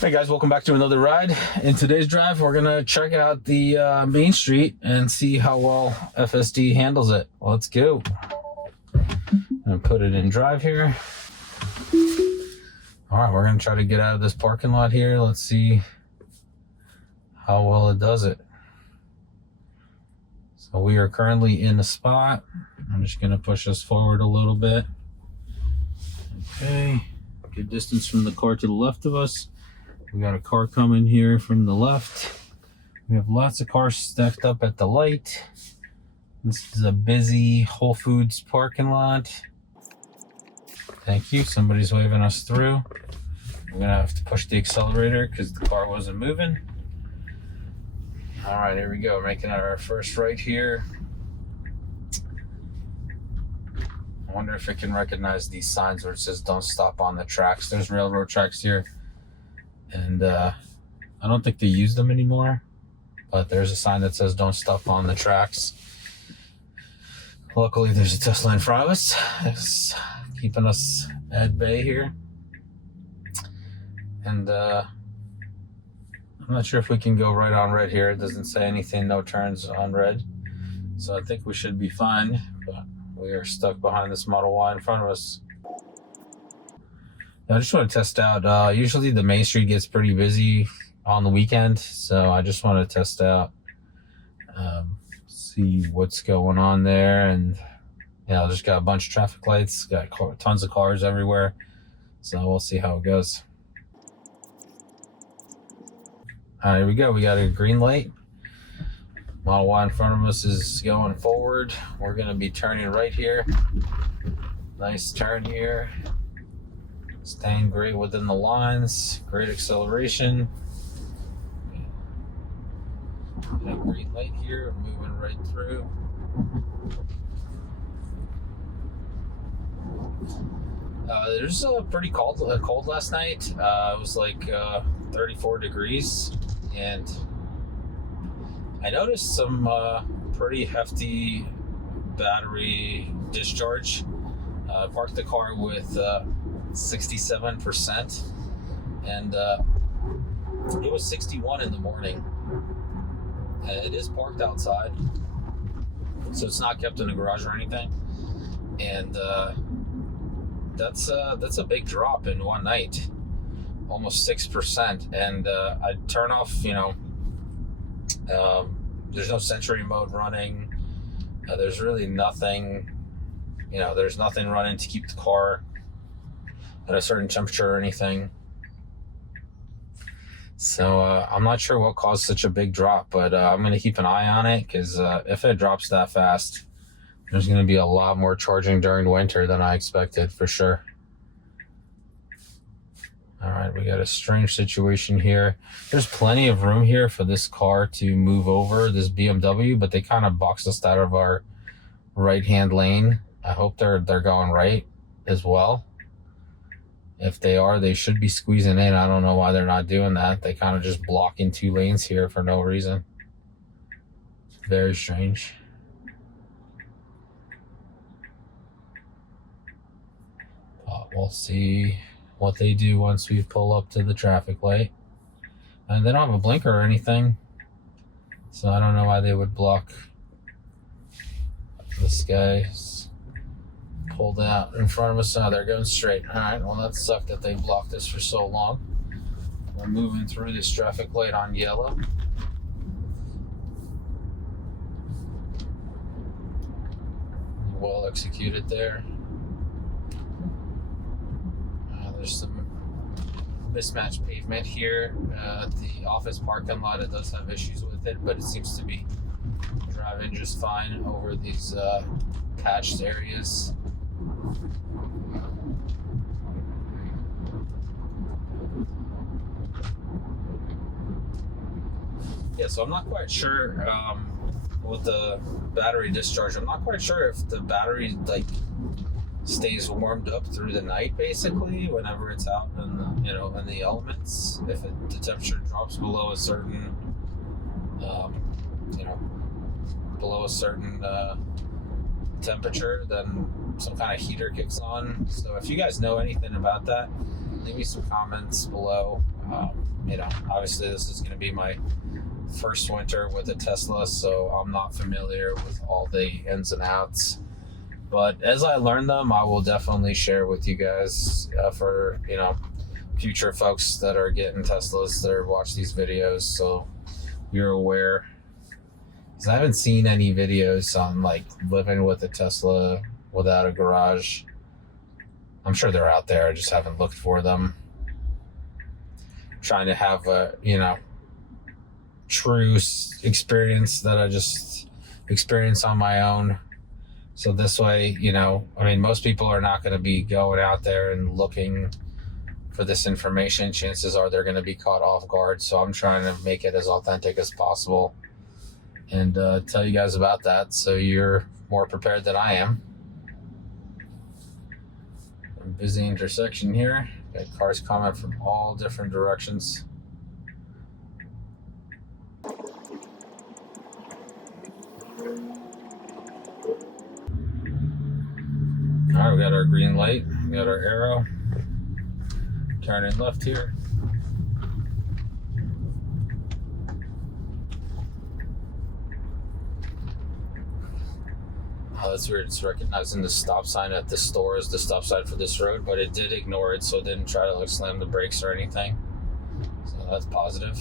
Hey guys, welcome back to another ride. In today's drive, we're gonna check out the main street and see how well FSD handles it. Let's go. I'm gonna put it in drive here. All right, we're gonna try to get out of this parking lot here. Let's see how well it does it. So we are currently in a spot. I'm just gonna push us forward a little bit. Okay, good distance from the car to the left of us. We got a car coming here from the left. We have lots of cars stacked up at the light. This is a busy Whole Foods parking lot. Thank you, somebody's waving us through. We're gonna have to push the accelerator because the car wasn't moving. All right, here we go, making our first right here. I wonder if it can recognize these signs where it says don't stop on the tracks. There's railroad tracks here. And I don't think they use them anymore, but there's a sign that says don't stop on the tracks. Luckily there's a Tesla in front of us. It's keeping us at bay here. And I'm not sure if we can go right on red here. It doesn't say anything, no turns on red. So I think we should be fine, but we are stuck behind this Model Y in front of us. I just want to test out, usually the main street gets pretty busy on the weekend, so I just want to test out, see what's going on there. And yeah, I just got a bunch of traffic lights, got tons of cars everywhere, so we'll see how it goes. All right, here we go. We got a green light. Model Y in front of us is going forward. We're going to be turning right here. Nice turn here. Staying great within the lines, great acceleration. Got a green light here, moving right through. There's a pretty cold last night. It was like 34 degrees, and I noticed some pretty hefty battery discharge. I parked the car with 67%, and it was 61 in the morning. It is parked outside, so it's not kept in a garage or anything, and that's a big drop in one night, almost 6%. And I turn off, there's no Sentry mode running. There's really nothing, there's nothing running to keep the car at a certain temperature or anything. So I'm not sure what caused such a big drop, but I'm going to keep an eye on it, because if it drops that fast, there's going to be a lot more charging during winter than I expected, for sure. All right, we got a strange situation here. There's plenty of room here for this car to move over, this BMW, but they kind of boxed us out of our right-hand lane. I hope they're going right as well. If they are, they should be squeezing in. I don't know why they're not doing that. They kind of just block in two lanes here for no reason. Very strange. But we'll see what they do once we pull up to the traffic light. And they don't have a blinker or anything, so I don't know why they would block this guy. Pulled out in front of us. Now they're going straight. All right, well, that sucked that they blocked us for so long. We're moving through this traffic light on yellow. Well executed there. There's some mismatched pavement here. The office parking lot, it does have issues with it, but it seems to be driving just fine over these patched areas. Yeah, so I'm not quite sure with the battery discharge. I'm not quite sure if the battery stays warmed up through the night, basically, whenever it's out in the in the elements. If the temperature drops below a certain temperature, then some kind of heater kicks on. So if you guys know anything about that, leave me some comments below. Obviously this is going to be my first winter with a Tesla, so I'm not familiar with all the ins and outs. But as I learn them, I will definitely share with you guys for, future folks that are getting Teslas that watch these videos, so you're aware. Because I haven't seen any videos on like living with a Tesla without a garage. I'm sure they're out there. I just haven't looked for them. I'm trying to have a, true experience that I just experience on my own. So this way, most people are not going to be going out there and looking for this information. Chances are they're going to be caught off guard. So I'm trying to make it as authentic as possible and tell you guys about that, so you're more prepared than I am. A busy intersection here. Got cars coming from all different directions. Alright, we got our green light, we got our arrow. Turning left here. Oh, that's weird. It's recognizing the stop sign at the store as the stop sign for this road, but it did ignore it, so it didn't try to slam the brakes or anything. So that's positive.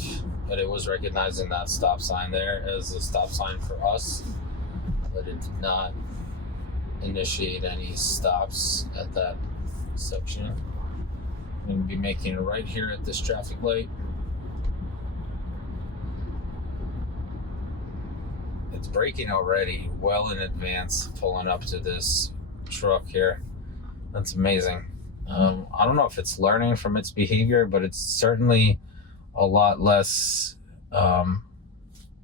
But it was recognizing that stop sign there as a stop sign for us, but it did not initiate any stops at that section. I'm going to be making a right here at this traffic light. It's braking already well in advance, pulling up to this truck here. That's amazing. I don't know if it's learning from its behavior, but it's certainly a lot less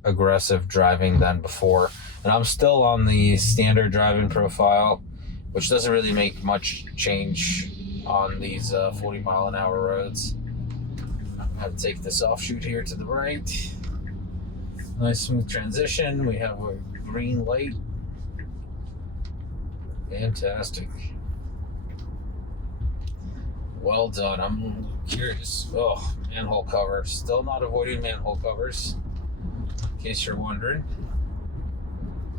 aggressive driving than before. And I'm still on the standard driving profile, which doesn't really make much change on these 40-mile-an-hour roads. I'm going to take this offshoot here to the right. Nice smooth transition. We have a green light. Fantastic. Well done. I'm curious. Oh, manhole cover. Still not avoiding manhole covers, in case you're wondering.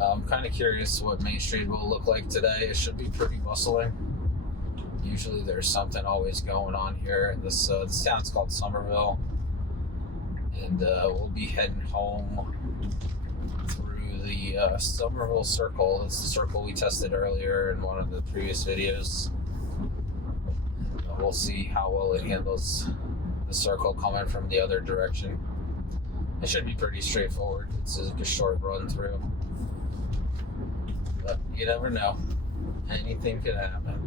I'm kind of curious what Main Street will look like today. It should be pretty bustling. Usually there's something always going on here. This town's called Somerville. And we'll be heading home through the Somerville Circle. It's the circle we tested earlier in one of the previous videos. And we'll see how well it handles the circle coming from the other direction. It should be pretty straightforward. It's like a short run through. But you never know. Anything could happen.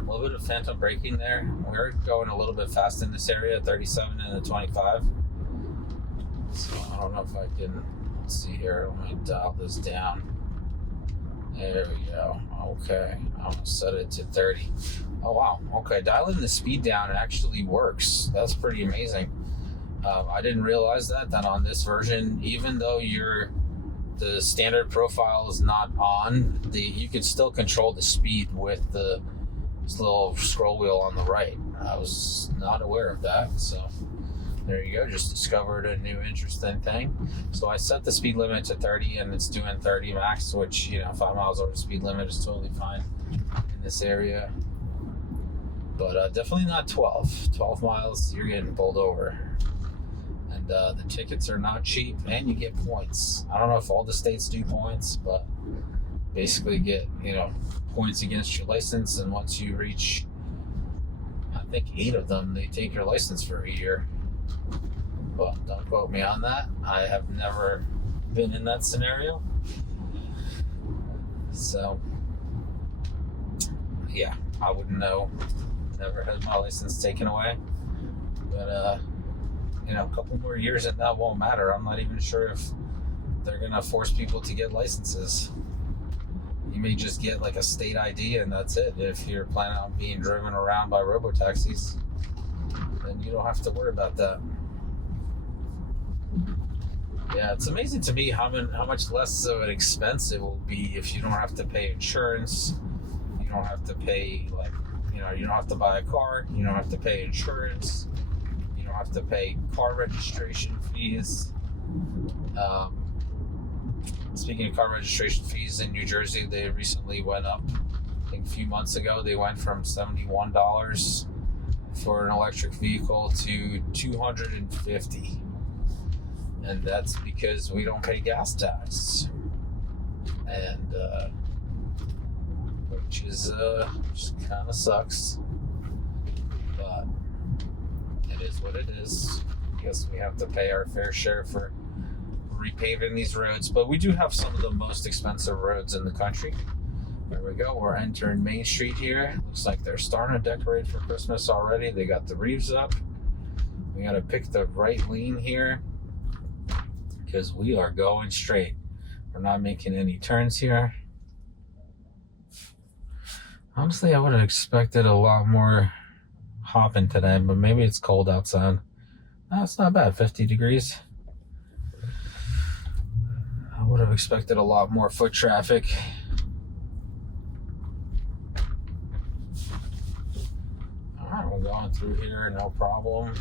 A little bit of phantom braking there. We're going a little bit fast in this area, 37 and a 25. So I don't know if I can, let's see here, let me dial this down. There we go. Okay, I almost set it to 30. Oh wow, okay, dialing the speed down actually works. That's pretty amazing. I didn't realize that on this version, even though the standard profile is not on, you can still control the speed with this little scroll wheel on the right. I was not aware of that, so there you go. Just discovered a new interesting thing. So I set the speed limit to 30 and it's doing 30 max, which 5 miles over the speed limit is totally fine in this area, but definitely not 12 miles. You're getting pulled over, and the tickets are not cheap, and you get points. I don't know if all the states do points, but basically get points against your license, and once you reach, I think 8 of them, they take your license for a year. Well, don't quote me on that. I have never been in that scenario, so yeah, I wouldn't know. Never had my license taken away, but a couple more years and that won't matter. I'm not even sure if they're gonna force people to get licenses. You may just get like a state ID and that's it. If you're planning on being driven around by robo taxis, then you don't have to worry about that. Yeah, it's amazing to me how much less of an expense it will be if you don't have to pay insurance. You don't have to pay you don't have to buy a car, you don't have to pay insurance, you don't have to pay car registration fees. Speaking of car registration fees in New Jersey, they recently went up. I think a few months ago, they went from $71 for an electric vehicle to $250. And that's because we don't pay gas tax. And, which is, just kind of sucks. But it is what it is. I guess we have to pay our fair share for repaving these roads, but we do have some of the most expensive roads in the country. There we go. We're entering Main Street here. Looks like they're starting to decorate for Christmas already. They got the wreaths up. We got to pick the right lane here because we are going straight. We're not making any turns here. Honestly, I would have expected a lot more hopping today, but maybe it's cold outside. No, it's not bad. 50 degrees. I would have expected a lot more foot traffic. All right, we're going through here, no problem.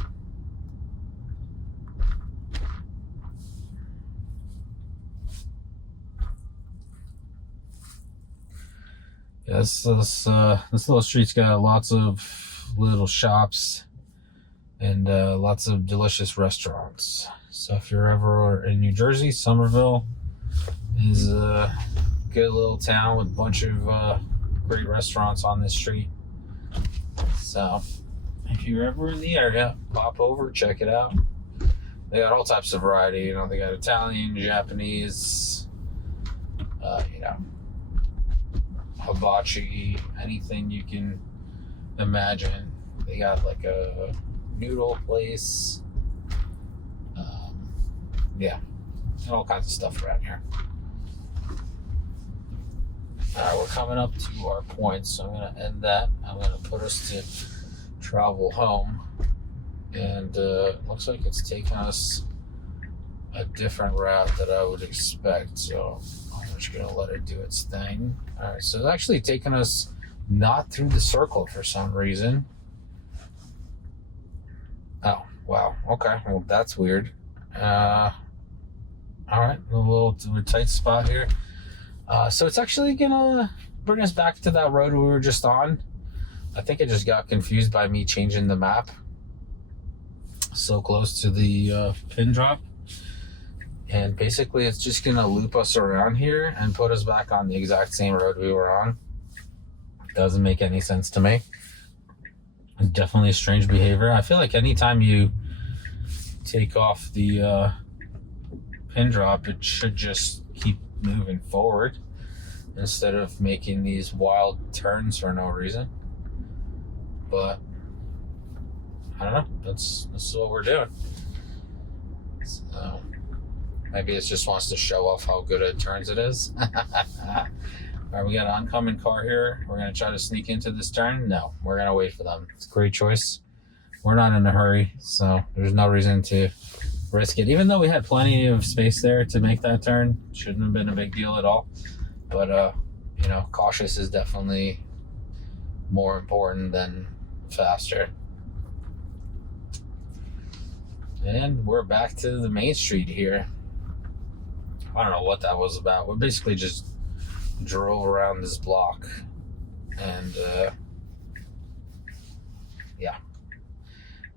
Yes, this little street's got lots of little shops and lots of delicious restaurants. So if you're ever in New Jersey, Somerville is a good little town with a bunch of great restaurants on this street. So if you're ever in the area, pop over, check it out. They got all types of variety. You know, they got Italian, Japanese, hibachi, anything you can imagine. They got like a noodle place. Yeah, and all kinds of stuff around here. We're coming up to our point, so I'm going to end that. I'm going to put us to travel home. And looks like it's taking us a different route that I would expect. So I'm just going to let it do its thing. All right, so it's actually taking us not through the circle for some reason. Oh, wow. Okay, well, that's weird. All right, a little tight spot here. So it's actually gonna bring us back to that road we were just on. I think I just got confused by me changing the map so close to the pin drop. And basically it's just gonna loop us around here and put us back on the exact same road we were on. Doesn't make any sense to me. Definitely a strange behavior. I feel like anytime you take off the pin drop, it should just keep moving forward instead of making these wild turns for no reason. But I don't know. This is what we're doing. So maybe it just wants to show off how good at turns it is. All right, we got an oncoming car here. We're gonna try to sneak into this turn. No, we're gonna wait for them. It's a great choice. We're not in a hurry, so there's no reason to risk it. Even though we had plenty of space there to make that turn, shouldn't have been a big deal at all. But cautious is definitely more important than faster. And we're back to the main street here. I don't know what that was about. We basically just drove around this block, and yeah,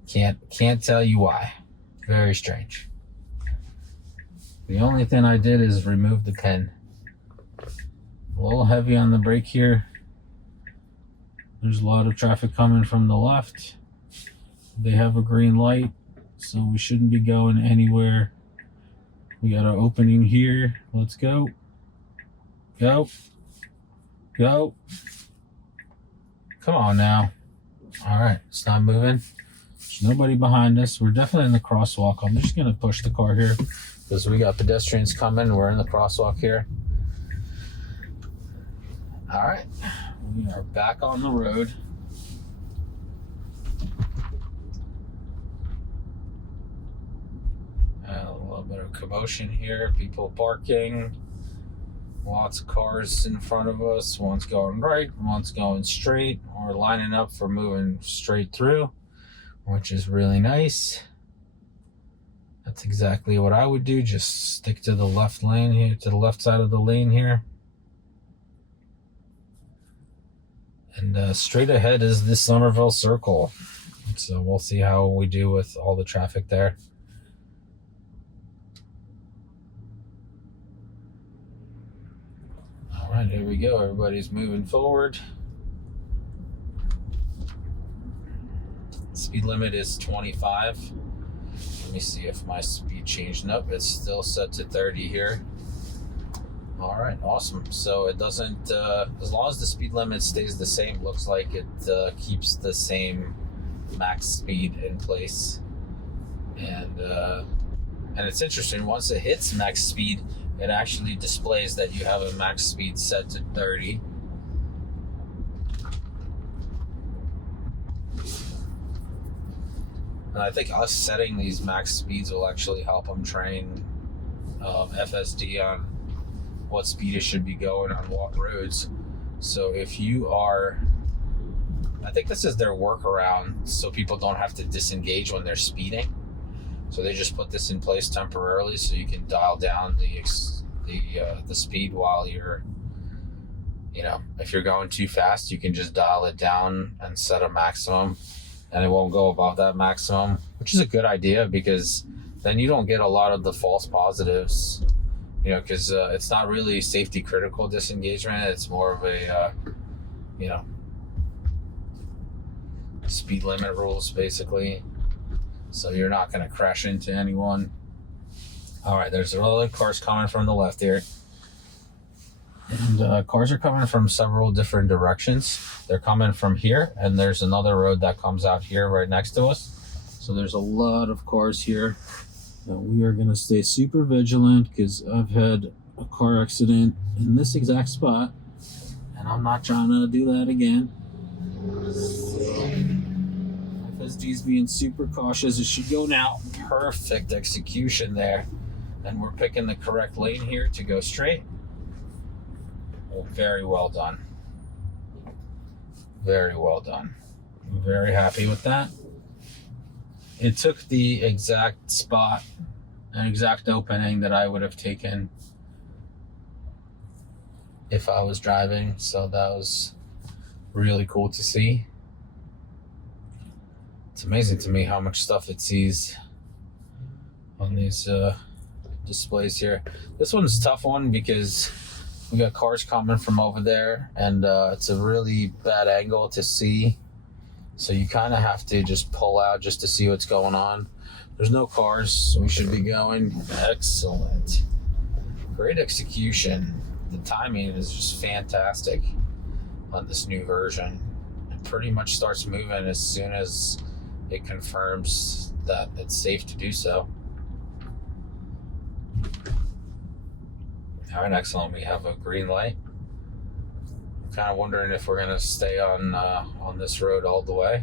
can't tell you why. Very strange. The only thing I did is remove the pin. A little heavy on the brake here. There's a lot of traffic coming from the left. They have a green light, so we shouldn't be going anywhere. We got an opening here. Let's go. Go. Go. Come on now. All right, it's not moving. There's nobody behind us. We're definitely in the crosswalk. I'm just going to push the car here because we got pedestrians coming. We're in the crosswalk here. All right, we are back on the road. A little bit of commotion here, people parking. Lots of cars in front of us. One's going right, one's going straight. We're lining up for moving straight through, which is really nice. That's exactly what I would do. Just stick to the left lane here, to the left side of the lane here. And straight ahead is the Somerville Circle. So we'll see how we do with all the traffic there. All right, here we go. Everybody's moving forward. Speed limit is 25. Let me see if my speed changed. Nope, it's still set to 30 here. All right, awesome. So it doesn't, as long as the speed limit stays the same, looks like it keeps the same max speed in place. And it's interesting, once it hits max speed, it actually displays that you have a max speed set to 30. And I think us setting these max speeds will actually help them train FSD on what speed it should be going on what roads. So if you are, I think this is their workaround so people don't have to disengage when they're speeding. So they just put this in place temporarily so you can dial down the speed while you're, if you're going too fast, you can just dial it down and set a maximum, and it won't go above that maximum, which is a good idea because then you don't get a lot of the false positives, because it's not really safety critical disengagement. It's more of a, speed limit rules basically. So you're not going to crash into anyone. All right, there's other cars coming from the left here. And cars are coming from several different directions. They're coming from here, and there's another road that comes out here right next to us. So there's a lot of cars here. We are going to stay super vigilant because I've had a car accident in this exact spot, and I'm not trying to do that again. FSD's being super cautious. It should go now. Perfect execution there. And we're picking the correct lane here to go straight. Oh, very well done. Very well done. I'm very happy with that. It took the exact spot, an exact opening that I would have taken if I was driving. So that was really cool to see. It's amazing to me how much stuff it sees on these displays here. This one's a tough one because we got cars coming from over there, and it's a really bad angle to see. So you kind of have to just pull out just to see what's going on. There's no cars, so we should be going. Excellent. Great execution. The timing is just fantastic on this new version. It pretty much starts moving as soon as it confirms that it's safe to do so. All right, excellent. We have a green light. I'm kind of wondering if we're going to stay on this road all the way.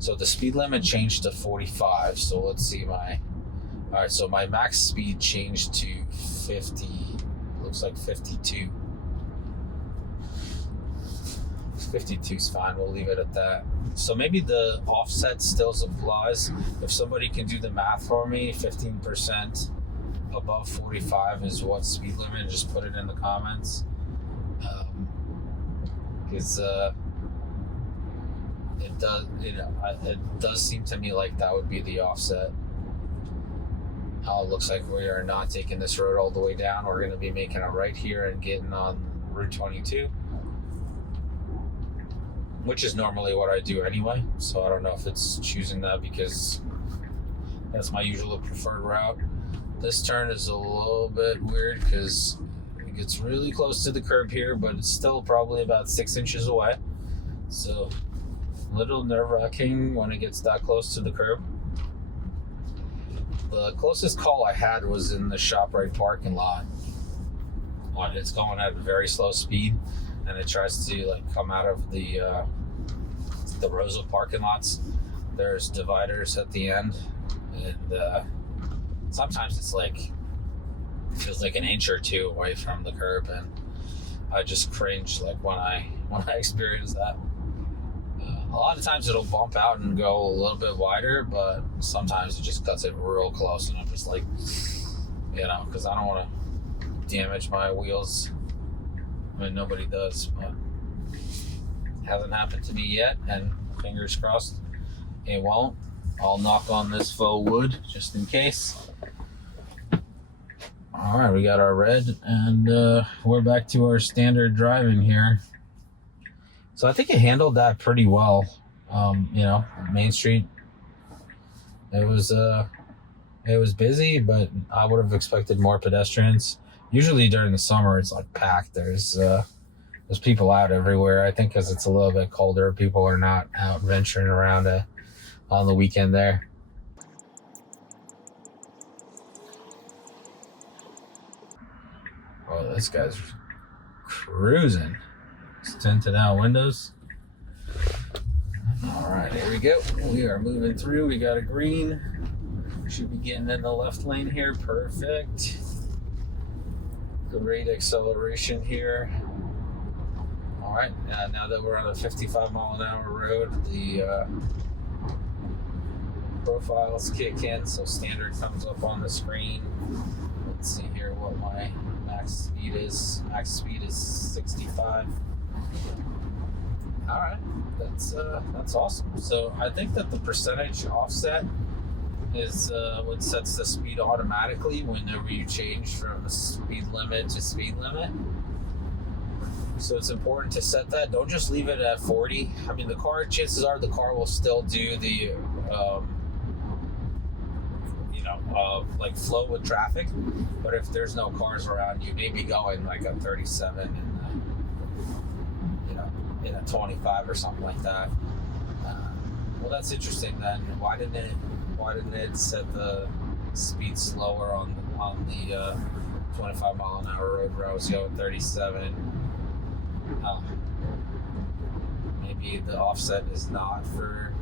So the speed limit changed to 45. So let's see all right, so my max speed changed to 50. Looks like 52. 52 is fine. We'll leave it at that. So maybe the offset still applies. If somebody can do the math for me, 15% above 45 is what speed limit, just put it in the comments. Because it does seem to me like that would be the offset. It looks like we are not taking this road all the way down. We're going to be making a right here and getting on Route 22, which is normally what I do anyway. So I don't know if it's choosing that because that's my usual preferred route. This turn is a little bit weird because it gets really close to the curb here, but it's still probably about 6 inches away. So a little nerve-wracking when it gets that close to the curb. The closest call I had was in the ShopRite parking lot. It's going at a very slow speed, and it tries to come out of the Robo parking lots. There's dividers at the end, and sometimes it's feels like an inch or two away from the curb, and I just cringe like when I experience that. A lot of times it'll bump out and go a little bit wider, but sometimes it just cuts it real close, and I'm just like, because I don't want to damage my wheels. I mean, nobody does, but it hasn't happened to me yet, and fingers crossed it won't. I'll knock on this faux wood just in case. All right, we got our red, and we're back to our standard driving here. So I think it handled that pretty well. Main Street, it was busy, but I would have expected more pedestrians. Usually during the summer, it's like packed. There's people out everywhere. I think because it's a little bit colder, people are not out venturing around on the weekend there. Oh, this guy's cruising. It's tinted out windows. All right, here we go. We are moving through. We got a green. Should be getting in the left lane here. Perfect. Great acceleration here. All right, now that we're on a 55 mile an hour road, the profiles kick in, so standard comes up on the screen. Let's see here what my max speed is. Max speed is 65. All right, that's awesome. So I think that the percentage offset is what sets the speed automatically whenever you change from a speed limit to speed limit. So it's important to set that. Don't just leave it at 40. I mean, chances are the car will still do the like flow with traffic, but if there's no cars around, you may be going like a 37 in a 25 or something like that. Well, that's interesting then. Why didn't it set the speed slower on the 25 mile an hour road where I was going 37? Maybe the offset is not for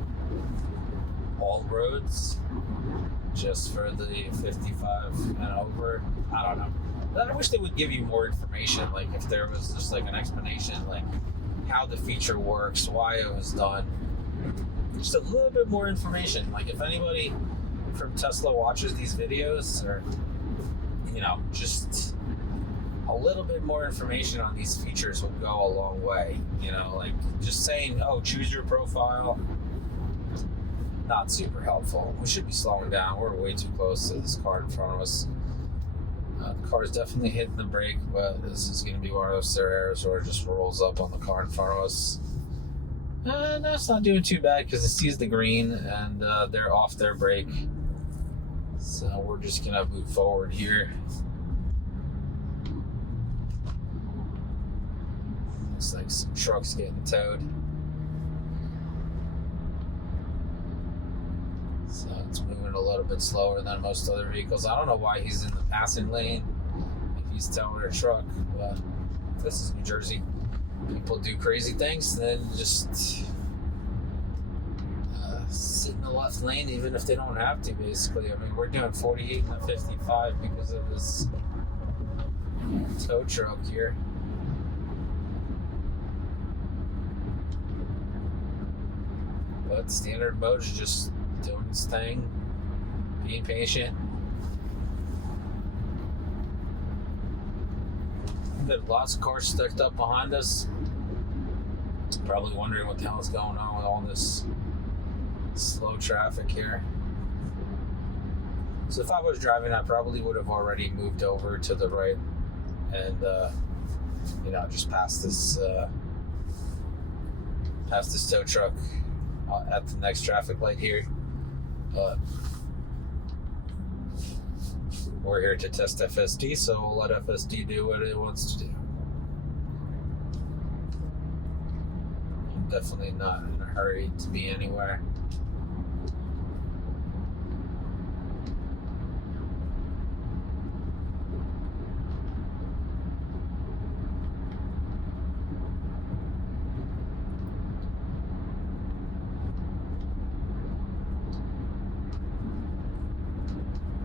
all roads, just for the 55 and over. I don't know. I wish they would give you more information, like if there was just like an explanation, like how the feature works, why it was done. Just a little bit more information. Like if anybody from Tesla watches these videos, or just a little bit more information on these features would go a long way. Like just saying, oh, choose your profile, not super helpful. We should be slowing down. We're way too close to this car in front of us. The car is definitely hitting the brake, but this is going to be one of those scenarios where it just rolls up on the car in front of us. No, it's not doing too bad because it sees the green and they're off their brake. So we're just going to move forward here. Looks like some trucks getting towed. So it's moving a little bit slower than most other vehicles. I don't know why he's in the passing lane if he's towing a truck, but this is New Jersey. People do crazy things, then just sit in the left lane even if they don't have to, basically. I mean, we're doing 48 and 55 because of this tow truck here. But standard mode is just doing its thing, being patient. Got lots of cars stacked up behind us. Probably wondering what the hell is going on with all this slow traffic here. So if I was driving, I probably would have already moved over to the right and just past this tow truck at the next traffic light here. But we're here to test FSD, so we'll let FSD do what it wants to do. I'm definitely not in a hurry to be anywhere.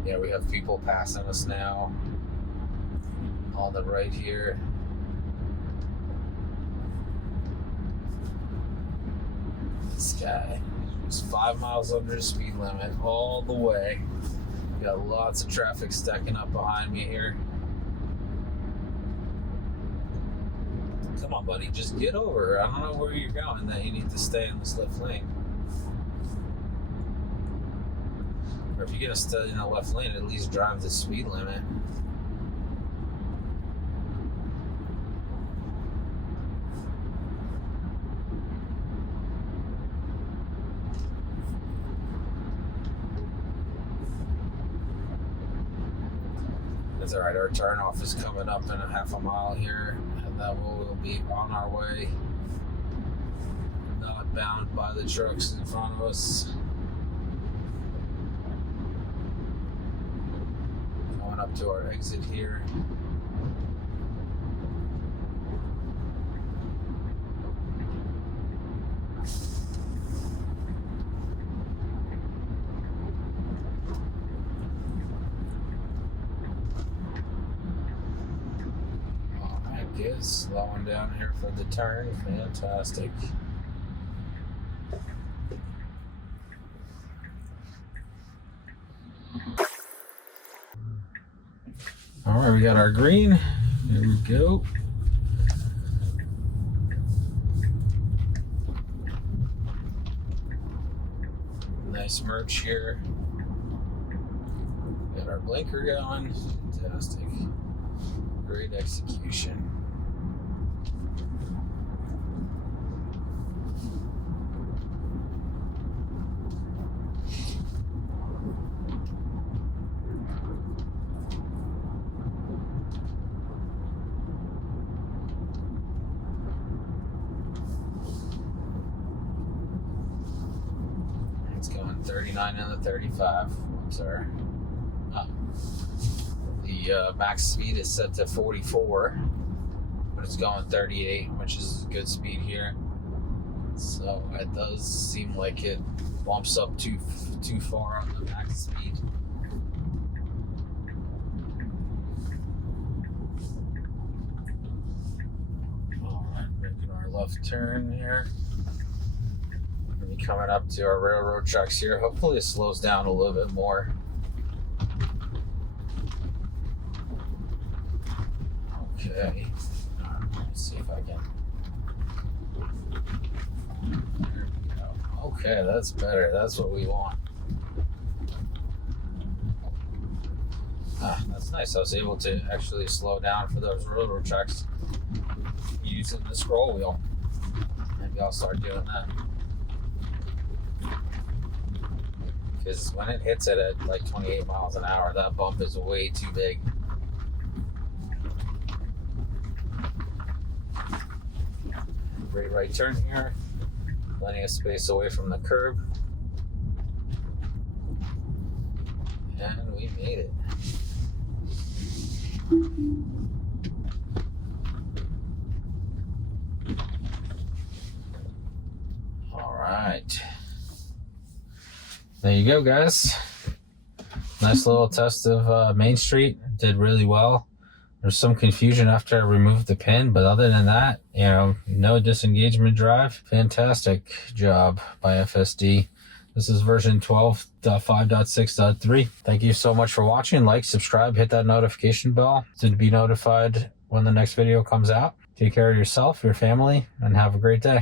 Yeah, we have people passing us now on the right here. This guy was 5 miles under the speed limit all the way. Got lots of traffic stacking up behind me here. Come on, buddy, just get over. I don't know where you're going that you need to stay in this left lane. Or if you're gonna stay in the left lane, at least drive the speed limit. That's all right. Our turn off is coming up in a half a mile here, and then we'll be on our way. Not bound by the trucks in front of us. Going up to our exit here. Slowing down here for the turn. Fantastic. All right, we got our green. There we go. Nice merch here. Got our blinker going. Fantastic. Great execution. It's going 39 and the 35. What's our the max speed is set to 44, but it's going 38, which is good speed here. So it does seem like it bumps up too far on the max speed. All right, making our left turn here. We'll be coming up to our railroad tracks here. Hopefully it slows down a little bit more. Okay, let's see if I can. There we go. Okay, that's better. That's what we want. That's nice. I was able to actually slow down for those railroad tracks using the scroll wheel. Maybe I'll start doing that. Because when it hits it at like 28 miles an hour, that bump is way too big. Great right turn here. Plenty of space away from the curb. And we made it. All right. There you go, guys. Nice little test of Main Street. Did really well. There's some confusion after I removed the pin, but other than that, you know, no disengagement drive. Fantastic job by FSD. This is version 12.5.6.3. Thank you so much for watching. Like, subscribe, hit that notification bell to be notified when the next video comes out. Take care of yourself, your family, and have a great day.